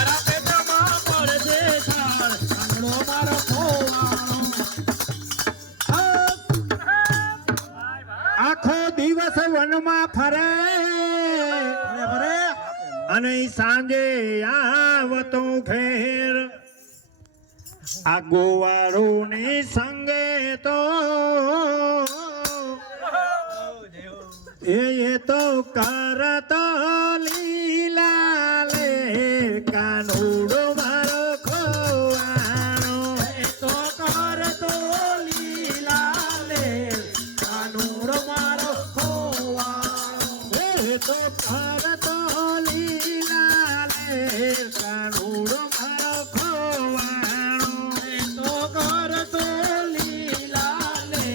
મારા પેટમાં પડશે થાળ કાનુડો મારો ખોવાણો આખો દિવસ વનમાં ફરે અને સાંજે આવતો ઘેર આ ગોવાળો ની સંગે તો એ તો કરતો લીલા લે કાનુડો મારો ખોવાણો એ તો કરતો લીલા લે કાનુડો મારો ખોવાણો એ તો કરતો લીલા લે કાનુડો મારો ખોવાણો એ તો કરતો લીલા લે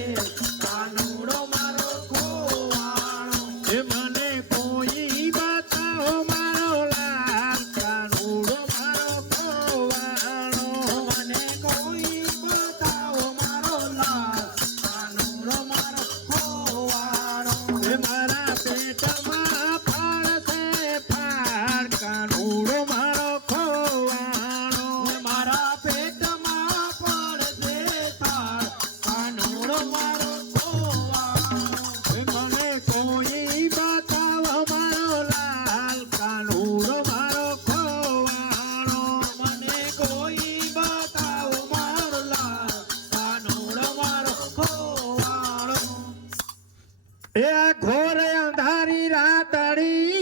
કાનુડો મારો ખોવાણો એ મને કોઈ બતાવો મારો લાલ કાનુડો મારો ખોવાણો મને કોઈ બતાવો મારો લાલ કાનુડો મારો ખોવાણો એ મારા પેટમાં ફાળશે ફાળ કાનુડો મારો ખોવાણો મારા પેટમાં પડશે થાળ કાનુડો મારો ખોવાણો એ મને કોઈ બતાવો મારો લાલ કાનુડો મારો ખોવાણો મને કોઈ બતાવો મારો લાલ કાનુડો મારો ખોવાણો એ આ ઘોર અંધારી રાતડી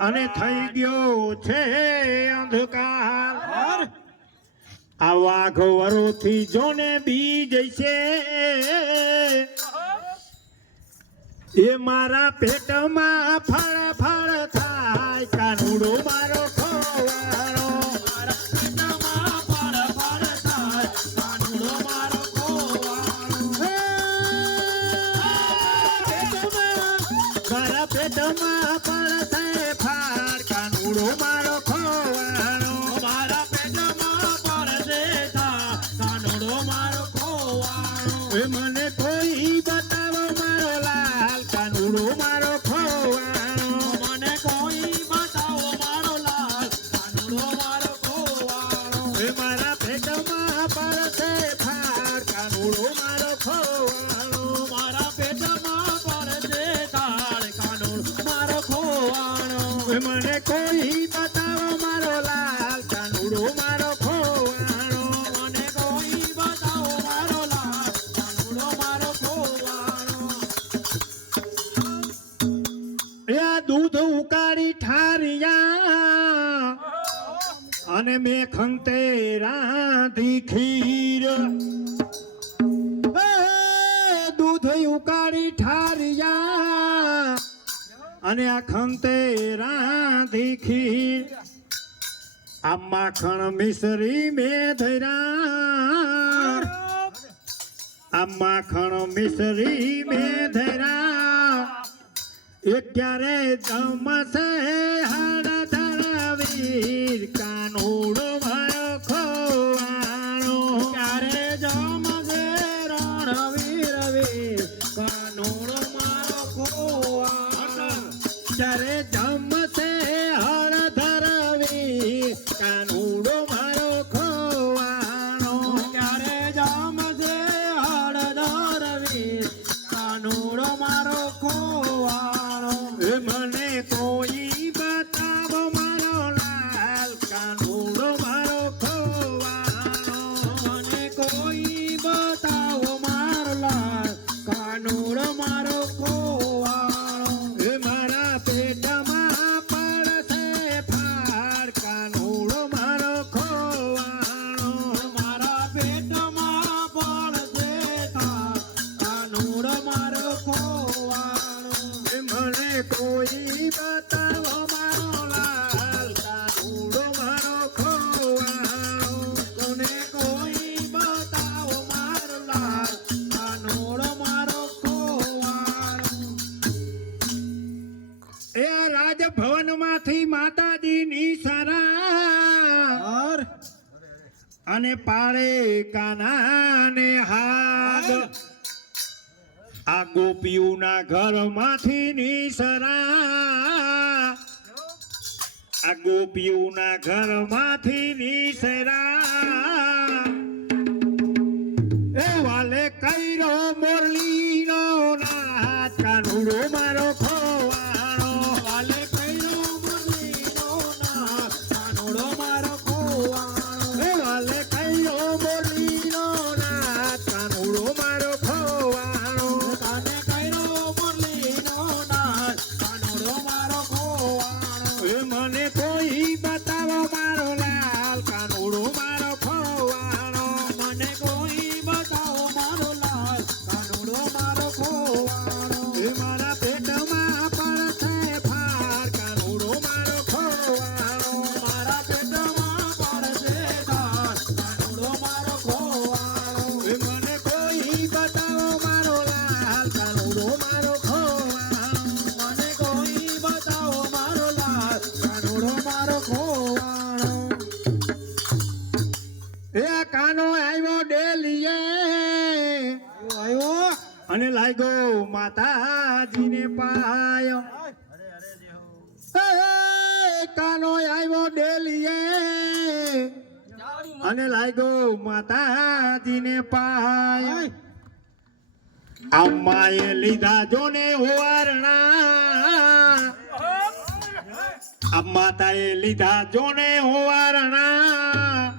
અને થઈ ગયો છે અંધકાર આ વાઘ વરોથી જોને બી જશે એ મારા પેટમાં ફળ ફળ થાય કાનુડો મારો ખોવાણો મારા પેટમાં ફળ ફળ થાય કાનુડો મારો ખોવાણો મારા પેટમાં પડશે ફાળ કાનુડો મારો ખોવાણો મારા પેટમાં પડશે થાળ કાનુડો મારો ખોવાણો એ મને કોઈ બતાવો મારો લાલ કાનુડો મારો ખોવાણો મને કોઈ બતાવો મારો લાલ કાનુડો મારો ખોવાણો એ મારા પેટમાં પડશે ફાળ કાનુડો મારો ખોવાણો મારા પેટમાં પડશે થાળ કાનુડો મારો ખોવાણો એ મને કોઈ બતાવો મારો લાલ કાનુડો મારો ખોવાણો મને કોઈ બતાવો મારો લાલ કાનુડો મારો ખોવાણો એ આ દૂધ ઉકાળી ઠારિયા અને મેં ખંતે રાંધી ખીર એ દૂધ ઉકાળી ઠારિયા અને આ ખંતે રાંધી ખીર આ માખણ મિસરી મેં ધર્યા આ માખણ મિસરી મેં ધર્યા એ ક્યારે જમશે હળધરવીર કાનુડો મારો ખોવાણો ક્યારે જમશે રણવીર વીર કાનુડો મારો ખોવાણો ક્યારે જમશે હળધરવીર કાનુડો મારો ખોવાણો ક્યારે જમશે હળદર વીર કાનુડો મારો ખોવાણો એ મને કોઈ બતાવો મારો લાલ કાનુડો મારો ખોવાણો મને કોઈ બતાવો મારો લાલ કાનુડો મારો ખોવાણો એ મારા પેટમાં પડશે ફાળ કાનુડો મારો ખોવાણો મારા પેટમાં પડશે થાળ કાનુડો મારો ખોવાણો એ મને કોઈ બતાવો મારો લાલ કાનુડો મારો ખોવાણો કોને કોઈ બતાવો મારો લાલ કાનુડો મારો ખોવાણો એ આ રાજભવન માંથી માતાજીની સરા અને પાળે કાનાને હાગ આ ગોપીઓના ઘરમાંથી નિસરા આ ગોપીઓના ઘરમાંથી નીસરા એ વાલે કઈરો મોરલીનો નાચ કાનુડો મારો ખોવાણો વાલે કઈરો મુરલીનો નાદ કાનુડો મારો ખોવાણો એ વાલે કઈરો મોરલીનો નાચ કાનુડો મારો ખોવાણો કાને કઈરો મુરલીનો નાદ કાનુડો મારો ખોવાણો એ મને કોઈ બતાવો મારો લાલ કાનુડો મારો ખોવાણો મને કોઈ બતાવો મારો લાલ કાનુડો મારો ખોવાણો એ મારા પેટમાં પડશે ફાર કાનુડો મારો ખોવાણો મારા પેટમાં પડશે દાન કાનુડો મારો ખોવાણો એ મને કોઈ બતાવો મારો લાલ કાનુડો મારો ખોવાણો મને કોઈ બતાવો મારો લાલ કાનુડો મારો ખોવાણો એ કાનો આવ્યો ડેલીએ આવ્યો અને લાગ્યો માતાજીને પાયો એ કાનો આવ્યો ડેલીએ અને લાગ્યો માતાજીને પાયો અમ્માએ લીધા જોને હોવારણા આ માતાએ લીધા જોને હોવારણા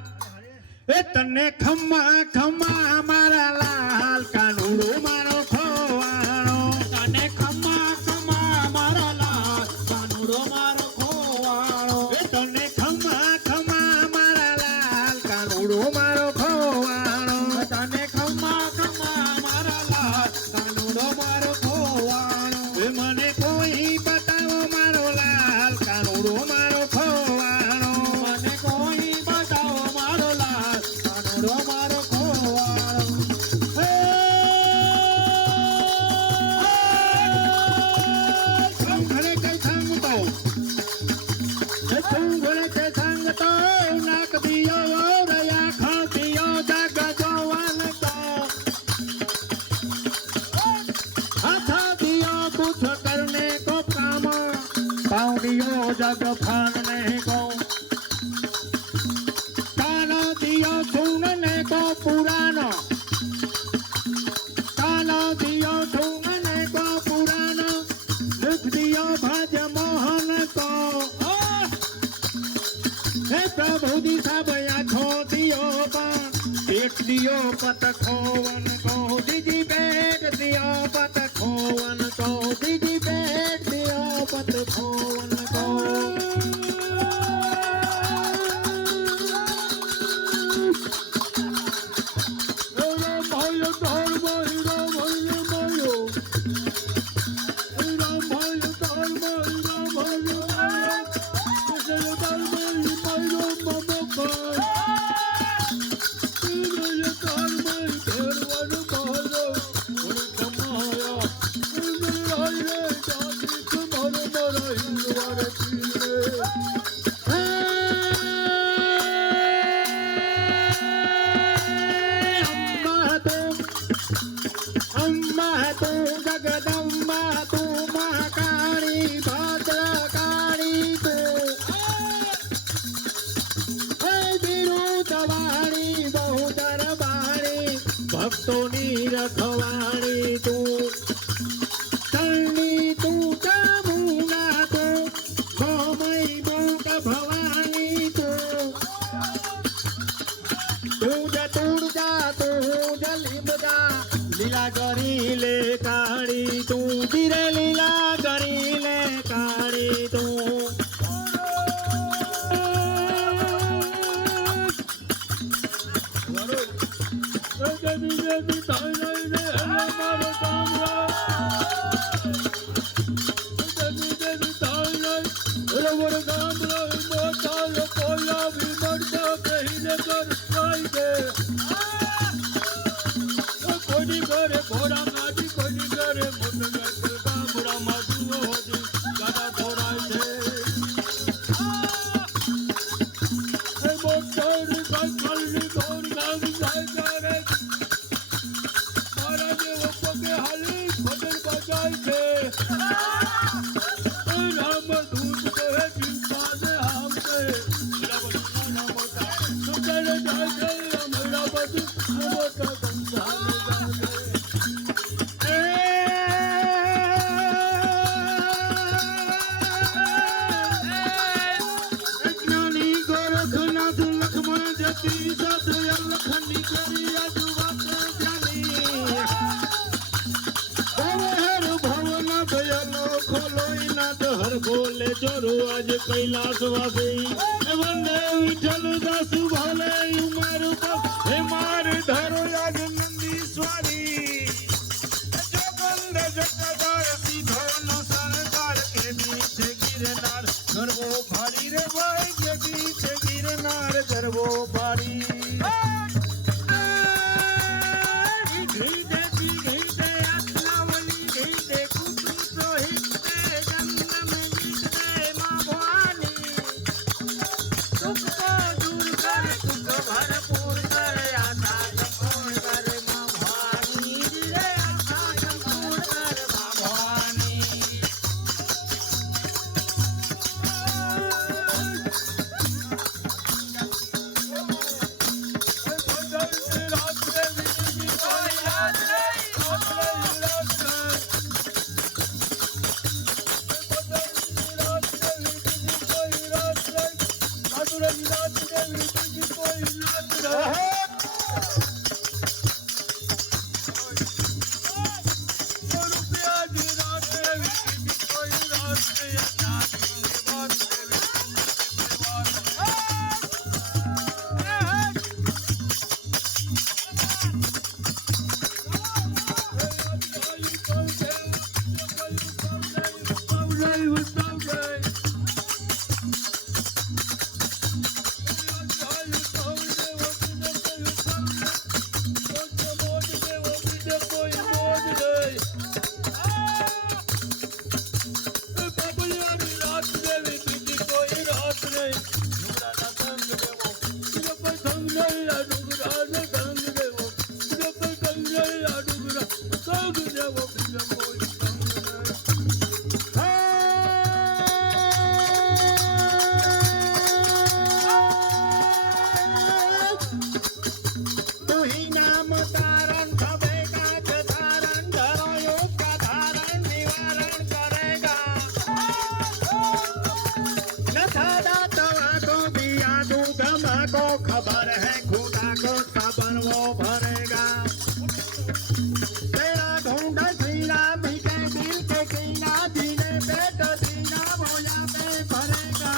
એ તને ખમ્મા ખમ્મા મારા લાલ કાનુડો મારો ખોવાણો તને ખમ્મા ખમ્મા મારા લાલ કાનુડો મારો ખોવાણો એ તને ખમ્મા ખમ્મા મારા લાલ કાનુડો મારો ખોવાણો તને ખમ્મા ખમ્મા મારા લાલ કાનુડો મારો ખોવાણો એ મને કોઈ બતાવો મારો લાલ કાનુડો મારો ખોવાણો મને કોઈ બતાવો મારો લાલ કાનુડો મારો ખોવાણો તું ઘરે કઈ સંગતો તું ઘરે કઈ સંગતો નાક દિયો રયા ખાતિયો જગ જોવાન તો હાથ દિયો કુછ કરને કો કામ પાઉડિયો જગ ફાનને કો કાનો દિયો સુનને કો પુરાનો કાનો દિયો સુનને કો પુરાનો મુખ દિયો ભજ મોહન કો હે પ્રભુ દિશા ભયા ખો દિયો પણ એક દિયો પત ખોવન કો દીજી બેટ દિયો પત ખોવન કો દીજી બેટ દિયો પત ખોવન કો અમ્મા તું જગદમ્મા તું મહાકાળી ભદ્રકાળી તું હે બિરુદવાણી બહુ દરબારી ભક્તોની રખવાણી તું ચરણી તું ચામુંડા તું ગોમય બુટ ભવાની તું તું જ તુળજા તું જ લીમડા લીલા ગરી લે કાળી તું ધીરે લીલા ગરી લે કાળી તું કોની ઘરે ઘોડા નાડી કોની ઘરે મોટો ગામડા માં જુઓ હોતી ગાડા ધોરાય છે મોટોની કલની ગોર ગામ જાય કરે મારા જેવો પગે હાલી ભજન બજાય છે રામ દૂત કહે ચિંતા ને જ્ઞાની ગોરખનાથ લખમણ જતી સદ લખની કરી આજુ વાત જાની હર ભવન ભયનો ખોલોઈ નાથ હર બોલે જોરો આજ કૈલાસ વાસી વંદે વિઠ્ઠલ દાસ ભાલે ઉમર પર હે માર ધરો આજ નંદીશ્વરી જોગંદ જગદાર સીધો નો સંસાર કે બીચ ગિરનાર ગરવો ભારી રે ભાઈ કે બીચ ગિરનાર ગરવો ભારી खबर है खुदा को साबन वो भरेगा तेरा ढूंढ सीना मीठे दिल के कीना जीने पेट सीना बोया पे भरेगा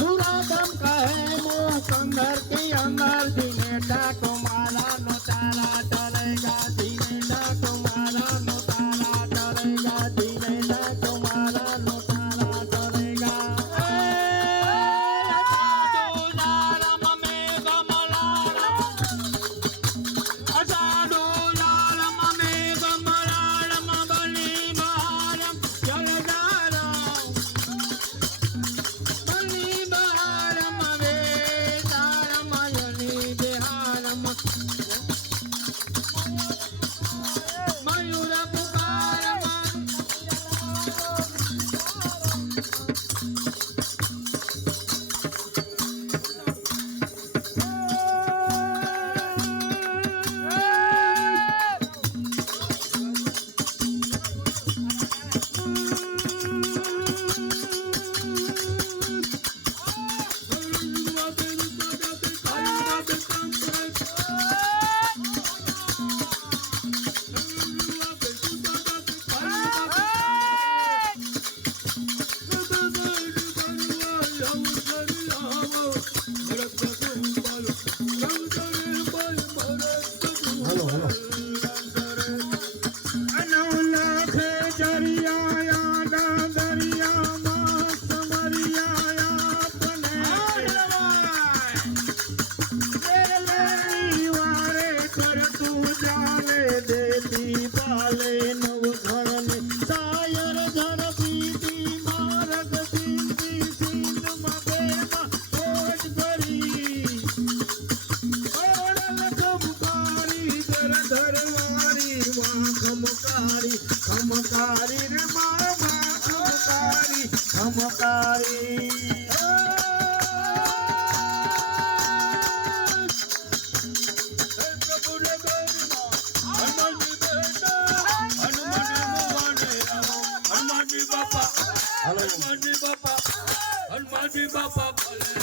बुरा दम का है मुंह कंधर के अंदर जीने डाको मारा नो तारा डरेगा जीने डाको मारा नो तारा डरेगा जीने डाको मारा नो तारा डरेगा હનુમાનજી બાપા હનુમાનજી બાપા ભલે